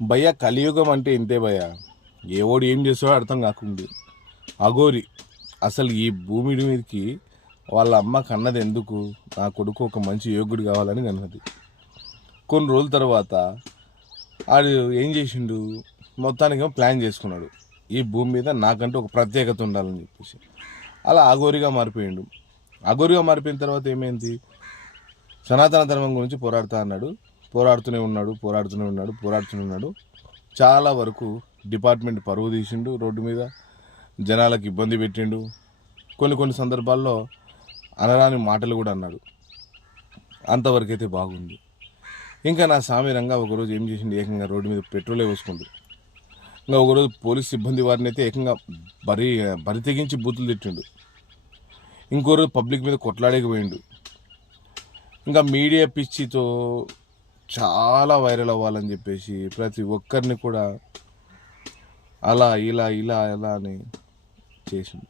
భయ్యా కలియుగం అంటే ఇంతే భయ్యా. ఏవోడు ఏం చేస్తాడో అర్థం కాకుండా అఘోరి అసలు ఈ భూమి మీదకి వాళ్ళ అమ్మ కన్నది ఎందుకు, నా కొడుకు ఒక మంచి యోగుడు కావాలని కన్నది. కొన్ని రోజుల తర్వాత ఆడు ఏం చేసిండు, మొత్తానికి ప్లాన్ చేసుకున్నాడు, ఈ భూమి మీద నాకంటూ ఒక ప్రత్యేకత ఉండాలని చెప్పేసి. అలా అఘోరిగా మారిపోయిండు. అఘోరిగా మారిపోయిన తర్వాత ఏమైంది, సనాతన ధర్మం గురించి పోరాడుతూ అన్నాడు. పోరాడుతూనే ఉన్నాడు. చాలా వరకు డిపార్ట్మెంట్ పరువు తీసిండు, రోడ్డు మీద జనాలకు ఇబ్బంది పెట్టిండు. కొన్ని సందర్భాల్లో అనరాని మాటలు కూడా అన్నాడు. అంతవరకు అయితే బాగుంది. ఇంకా నా సామీరంగా ఒకరోజు ఏం చేసిండు, ఏకంగా రోడ్డు మీద పెట్రోలే వేసుకుంటూ, ఇంకా ఒకరోజు పోలీస్ సిబ్బంది వారిని అయితే ఏకంగా బరి తెగించి బూతులు తిట్టిండు. ఇంకో రోజు పబ్లిక్ మీద కొట్లాడేకి పోయిండు. ఇంకా మీడియా పిచ్చితో చాలా వైరల్ అవ్వాలని చెప్పేసి ప్రతి ఒక్కరిని కూడా అలా ఇలా అని చేసిండు.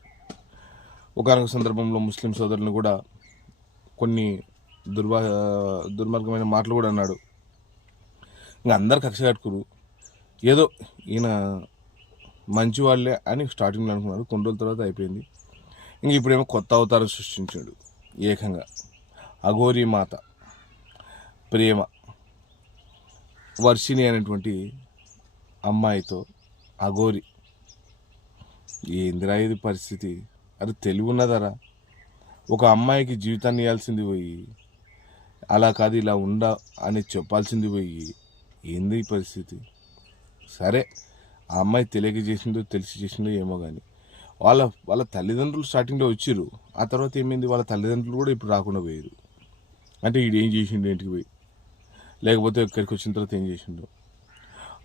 ఒకనొక సందర్భంలో ముస్లిం సోదరులను కూడా కొన్ని దుర్మార్గమైన మాటలు కూడా అన్నాడు. ఇంకా అందరు కక్ష కట్టుకురు. ఏదో ఈయన మంచి వాళ్ళే అని స్టార్టింగ్లో అనుకున్నాడు. కొన్ని రోజుల తర్వాత అయిపోయింది. ఇంక ఇప్పుడేమో కొత్త అవతారం సృష్టించాడు. ఏకంగా అఘోరి మాత ప్రేమ వర్షిణి అనేటువంటి అమ్మాయితో అఘోరి. ఏందిరా ఇది పరిస్థితి? అది తెలివి ఉన్నదరా? ఒక అమ్మాయికి జీవితాన్ని ఇవ్వాల్సింది పోయి, అలా కాదు ఇలా అని చెప్పాల్సింది పోయి, ఏంది ఈ పరిస్థితి? సరే, ఆ అమ్మాయి తెలియక చేసిందో తెలిసి చేసిందో ఏమో కానీ వాళ్ళ తల్లిదండ్రులు స్టార్టింగ్లో వచ్చిర్రు. ఆ తర్వాత ఏమైంది, వాళ్ళ తల్లిదండ్రులు కూడా ఇప్పుడు రాకుండా పోయారు. అంటే వీడు ఏం చేసిండు ఇంటికి పోయి, లేకపోతే ఇక్కడికి వచ్చిన తర్వాత ఏం చేసిండు.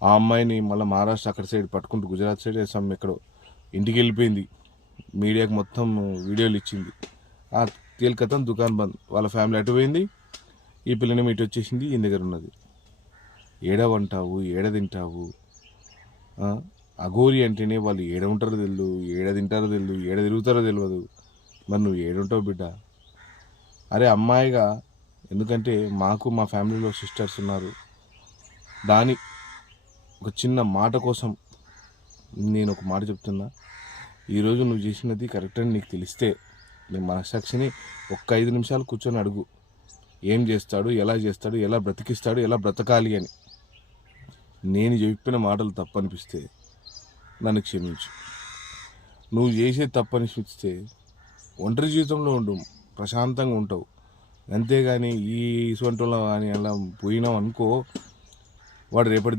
ఆ అమ్మాయిని మళ్ళీ మహారాష్ట్ర అక్కడ సైడ్ పట్టుకుంటూ గుజరాత్ సైడ్ ఎక్కడో ఇంటికి వెళ్ళిపోయింది. మీడియాకి మొత్తం వీడియోలు ఇచ్చింది. ఆ తేలికతం దుకాణం బంద్. వాళ్ళ ఫ్యామిలీ అటు పోయింది, ఈ పిల్లని ఇటు వచ్చేసింది, ఈయన దగ్గర ఉన్నది. ఏడ వంటావు, ఏడ తింటావు? అఘోరి అంటేనే వాళ్ళు ఏడ ఉంటారో తెలియదు, ఏడ తింటారో తెలియదు, ఏడ తిరుగుతారో తెలియదు. మరి నువ్వు ఏడుంటావు బిడ్డ? అరే అమ్మాయిగా, ఎందుకంటే మాకు మా ఫ్యామిలీలో సిస్టర్స్ ఉన్నారు. దాని ఒక చిన్న మాట కోసం నేను ఒక మాట చెప్తున్నా. ఈరోజు నువ్వు చేసినది కరెక్ట్ అని నీకు తెలిస్తే నీ మనసాక్షిని ఒక్క 5 నిమిషాలు కూర్చొని అడుగు, ఏం చేస్తాడు, ఎలా బ్రతికిస్తాడు, ఎలా బ్రతకాలి అని. నేను చెప్పిన మాటలు తప్పనిపిస్తే నన్ను క్షమించు. నువ్వు చేసే తప్పనిపిస్తే ఒంటరి జీవితంలో ఉండు, ప్రశాంతంగా ఉంటావు. అంతేగాని ఈ ఇసువంటంలో కానీ అలా పోయినావు అనుకో, వాడు రేపటి